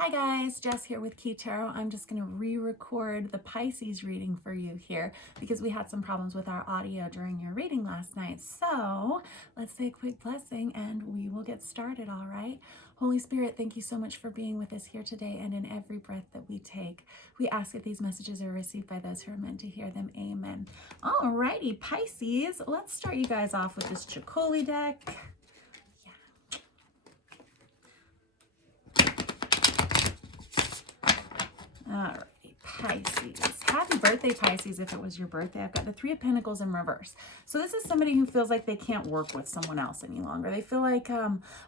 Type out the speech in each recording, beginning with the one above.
Hi guys, Jess here with Key Tarot. I'm just going to re-record the Pisces reading for you here because we had some problems with our audio during your reading last night. So let's say a quick blessing and we will get started, all right? Holy Spirit, thank you so much for being with us here today and in every breath that we take. We ask that these messages are received by those who are meant to hear them. Amen. All righty, Pisces, let's start you guys off with this Chicoli deck. Alright, Pisces. Happy birthday, Pisces, if it was your birthday. I've got the Three of Pentacles in reverse. So this is somebody who feels like they can't work with someone else any longer. They feel like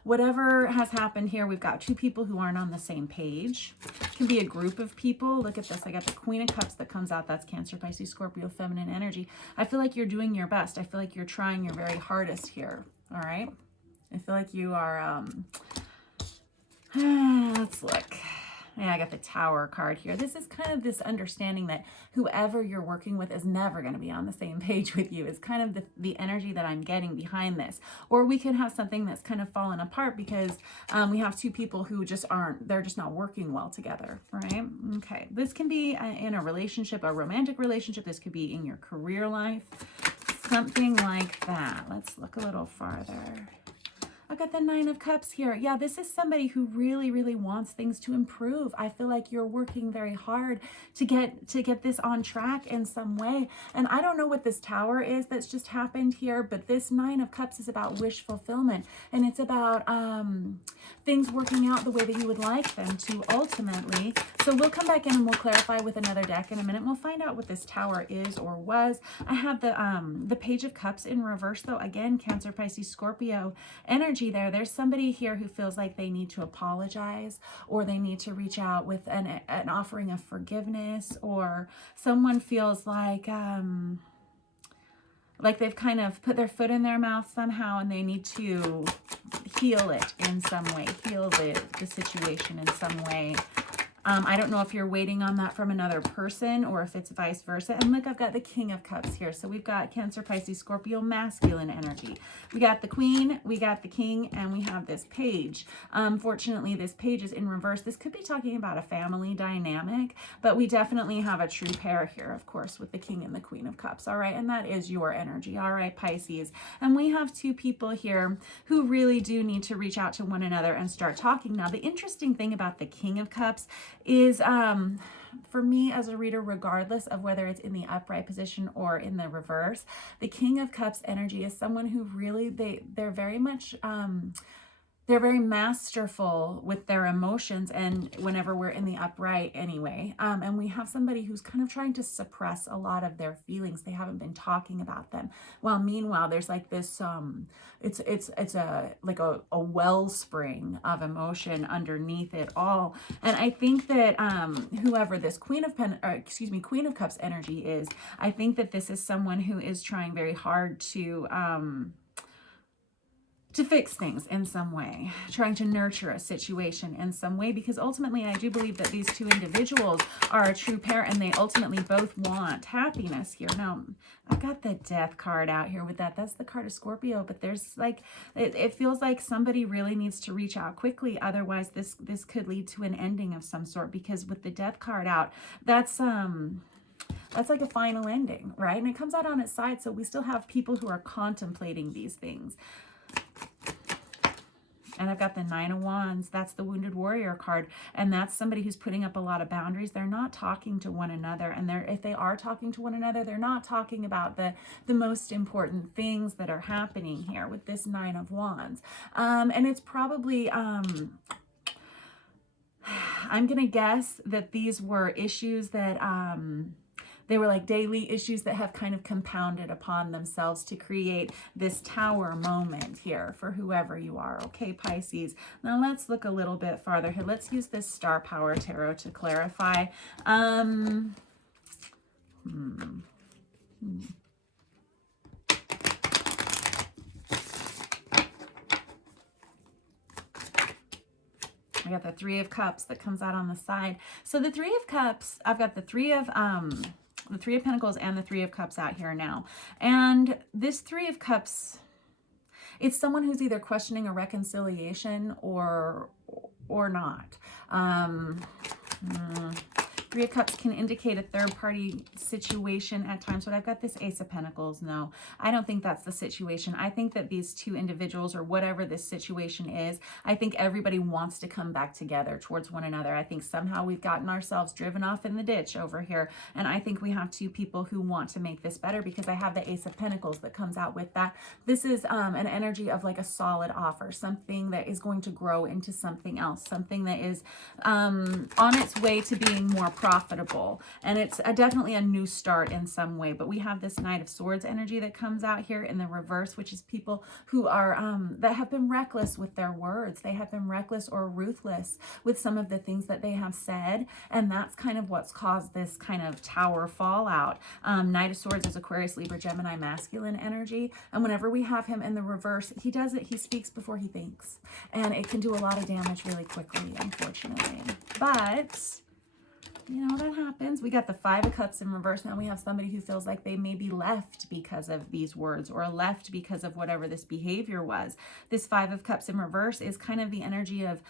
whatever has happened here, we've got two people who aren't on the same page. It can be a group of people. Look at this. I got the Queen of Cups that comes out. That's Cancer, Pisces, Scorpio, feminine energy. I feel like you're doing your best. I feel like you're trying your very hardest here. All right? I feel like you are... let's look. Yeah, I got the Tower card here. This is kind of this understanding that whoever you're working with is never going to be on the same page with you. It's kind of the energy that I'm getting behind this. Or we could have something that's kind of fallen apart because we have two people who just aren't, they're just not working well together, right? Okay, this can be in a relationship, a romantic relationship. This could be in your career life, something like that. Let's look a little farther. I've got the Nine of Cups here. Yeah, this is somebody who really, really wants things to improve. I feel like you're working very hard to get this on track in some way. And I don't know what this Tower is that's just happened here, but this Nine of Cups is about wish fulfillment. And it's about things working out the way that you would like them to ultimately. So we'll come back in and we'll clarify with another deck in a minute. We'll find out what this Tower is or was. I have the Page of Cups in reverse, though. Again, Cancer, Pisces, Scorpio energy there. There's somebody here who feels like they need to apologize, or they need to reach out with an offering of forgiveness, or someone feels like they've kind of put their foot in their mouth somehow and they need to heal it in some way, heal the situation in some way. I don't know if you're waiting on that from another person or if it's vice versa. And look, I've got the King of Cups here. So we've got Cancer, Pisces, Scorpio, masculine energy. We got the Queen, we got the King, and we have this Page. Fortunately, this Page is in reverse. This could be talking about a family dynamic, but we definitely have a true pair here, of course, with the King and the Queen of Cups. All right, and that is your energy. All right, Pisces. And we have two people here who really do need to reach out to one another and start talking. Now, the interesting thing about the King of Cups is for me as a reader, regardless of whether it's in the upright position or in the reverse, the King of Cups energy is someone who really they're very much they're very masterful with their emotions, and whenever we're in the upright anyway, and we have somebody who's kind of trying to suppress a lot of their feelings. They haven't been talking about them. Well, meanwhile, there's like this it's a like a wellspring of emotion underneath it all. And I think that whoever this Queen of Cups energy is, I think that this is someone who is trying very hard to fix things in some way, trying to nurture a situation in some way, because ultimately I do believe that these two individuals are a true pair and they ultimately both want happiness here. Now, I've got the Death card out here with that. That's the card of Scorpio, but there's like, it feels like somebody really needs to reach out quickly. Otherwise, this could lead to an ending of some sort, because with the Death card out, that's like a final ending, right? And it comes out on its side, so we still have people who are contemplating these things. And I've got the Nine of Wands. That's the Wounded Warrior card. And that's somebody who's putting up a lot of boundaries. They're not talking to one another. And if they are talking to one another, they're not talking about the most important things that are happening here with this Nine of Wands. And it's probably... I'm going to guess that these were issues that... they were like daily issues that have kind of compounded upon themselves to create this Tower moment here for whoever you are. Okay, Pisces. Now let's look a little bit farther here. Let's use this Star Power Tarot to clarify. I got the Three of Cups that comes out on the side. So the Three of Cups, I've got the Three of Pentacles and the Three of Cups out here now. And this Three of Cups, it's someone who's either questioning a reconciliation or not. Three of Cups can indicate a third-party situation at times, but I've got this Ace of Pentacles. No, I don't think that's the situation. I think that these two individuals, or whatever this situation is, I think everybody wants to come back together towards one another. I think somehow we've gotten ourselves driven off in the ditch over here, and I think we have two people who want to make this better, because I have the Ace of Pentacles that comes out with that. This is an energy of like a solid offer, something that is going to grow into something else, something that is on its way to being more profitable, and it's definitely a new start in some way. But we have this Knight of Swords energy that comes out here in the reverse, which is people who are that have been reckless with their words. They have been reckless or ruthless with some of the things that they have said, and that's kind of what's caused this kind of tower fallout. Knight of Swords is Aquarius, Libra, Gemini, masculine energy, and whenever we have him in the reverse, he does it, he speaks before he thinks, and it can do a lot of damage really quickly, unfortunately. But you know, that happens. We got the Five of Cups in reverse. Now we have somebody who feels like they may be left because of these words, or left because of whatever this behavior was. This Five of Cups in reverse is kind of the energy of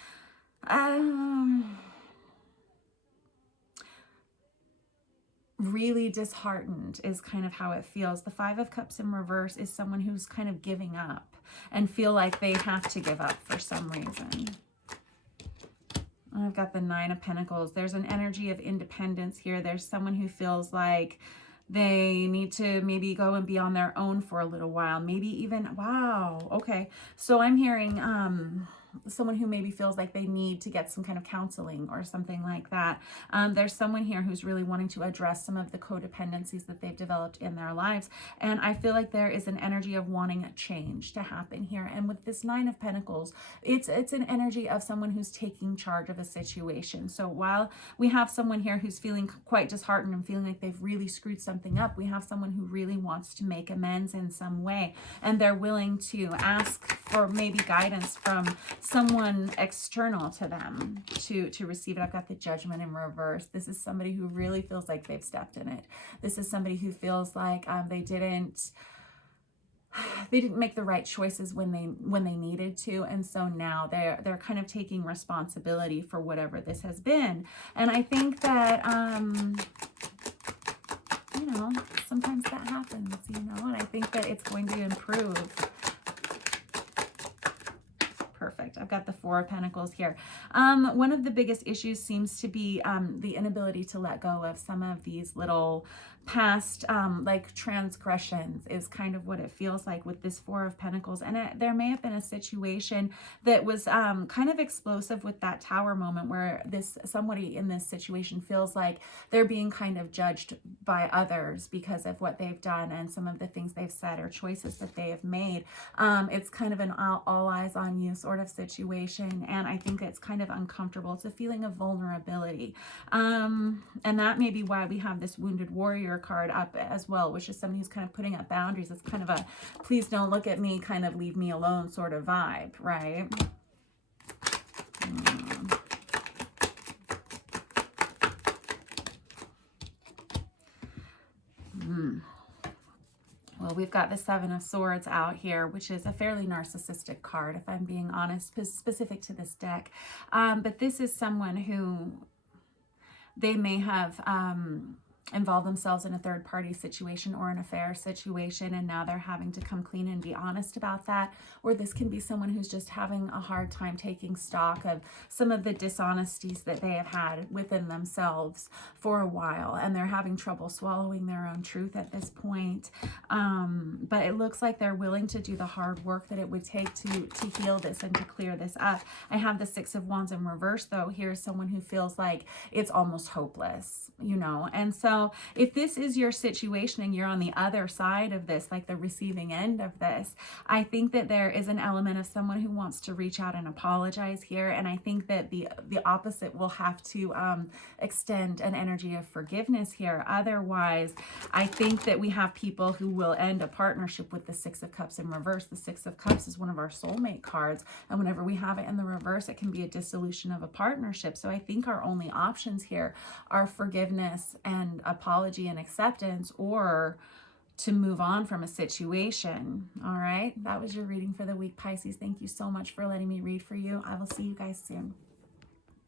really disheartened, is kind of how it feels. The Five of Cups in reverse is someone who's kind of giving up and feel like they have to give up for some reason. I've got the Nine of Pentacles. There's an energy of independence here. There's someone who feels like they need to maybe go and be on their own for a little while. Maybe even, wow, okay. So I'm hearing someone who maybe feels like they need to get some kind of counseling or something like that. There's someone here who's really wanting to address some of the codependencies that they've developed in their lives. And I feel like there is an energy of wanting a change to happen here. And with this Nine of Pentacles, it's an energy of someone who's taking charge of a situation. So while we have someone here who's feeling quite disheartened and feeling like they've really screwed something up, we have someone who really wants to make amends in some way. And they're willing to ask for maybe guidance from someone external to them to receive it. I've got the Judgment in reverse. This is somebody who really feels like they've stepped in it. This is somebody who feels like they didn't make the right choices when they needed to, and so now they're kind of taking responsibility for whatever this has been. And I think that you know, sometimes that happens, you know, and I think that it's going to improve. Perfect. I've got the Four of Pentacles here. One of the biggest issues seems to be the inability to let go of some of these little past like transgressions, is kind of what it feels like with this Four of Pentacles. And there may have been a situation that was kind of explosive with that Tower moment, where somebody in this situation feels like they're being kind of judged by others because of what they've done and some of the things they've said or choices that they have made. It's kind of an all eyes on you sort of situation, and I think it's kind of uncomfortable. It's a feeling of vulnerability, and that may be why we have this Wounded Warrior card up as well, which is somebody who's kind of putting up boundaries. It's kind of a please don't look at me, kind of leave me alone sort of vibe, right? Well, we've got the Seven of Swords out here, which is a fairly narcissistic card, if I'm being honest, specific to this deck. But this is someone who they may have involve themselves in a third-party situation or an affair situation, and now they're having to come clean and be honest about that. Or this can be someone who's just having a hard time taking stock of some of the dishonesties that they have had within themselves for a while, and they're having trouble swallowing their own truth at this point. But it looks like they're willing to do the hard work that it would take to heal this and to clear this up. I have the Six of Wands in reverse, though. Here's someone who feels like it's almost hopeless, you know. And so if this is your situation and you're on the other side of this, like the receiving end of this, I think that there is an element of someone who wants to reach out and apologize here. And I think that the opposite will have to extend an energy of forgiveness here. Otherwise, I think that we have people who will end a partnership with the Six of Cups in reverse. The Six of Cups is one of our soulmate cards, and whenever we have it in the reverse, it can be a dissolution of a partnership. So I think our only options here are forgiveness and apology and acceptance, or to move on from a situation. All right, that was your reading for the week, Pisces. Thank you so much for letting me read for you. I will see you guys soon.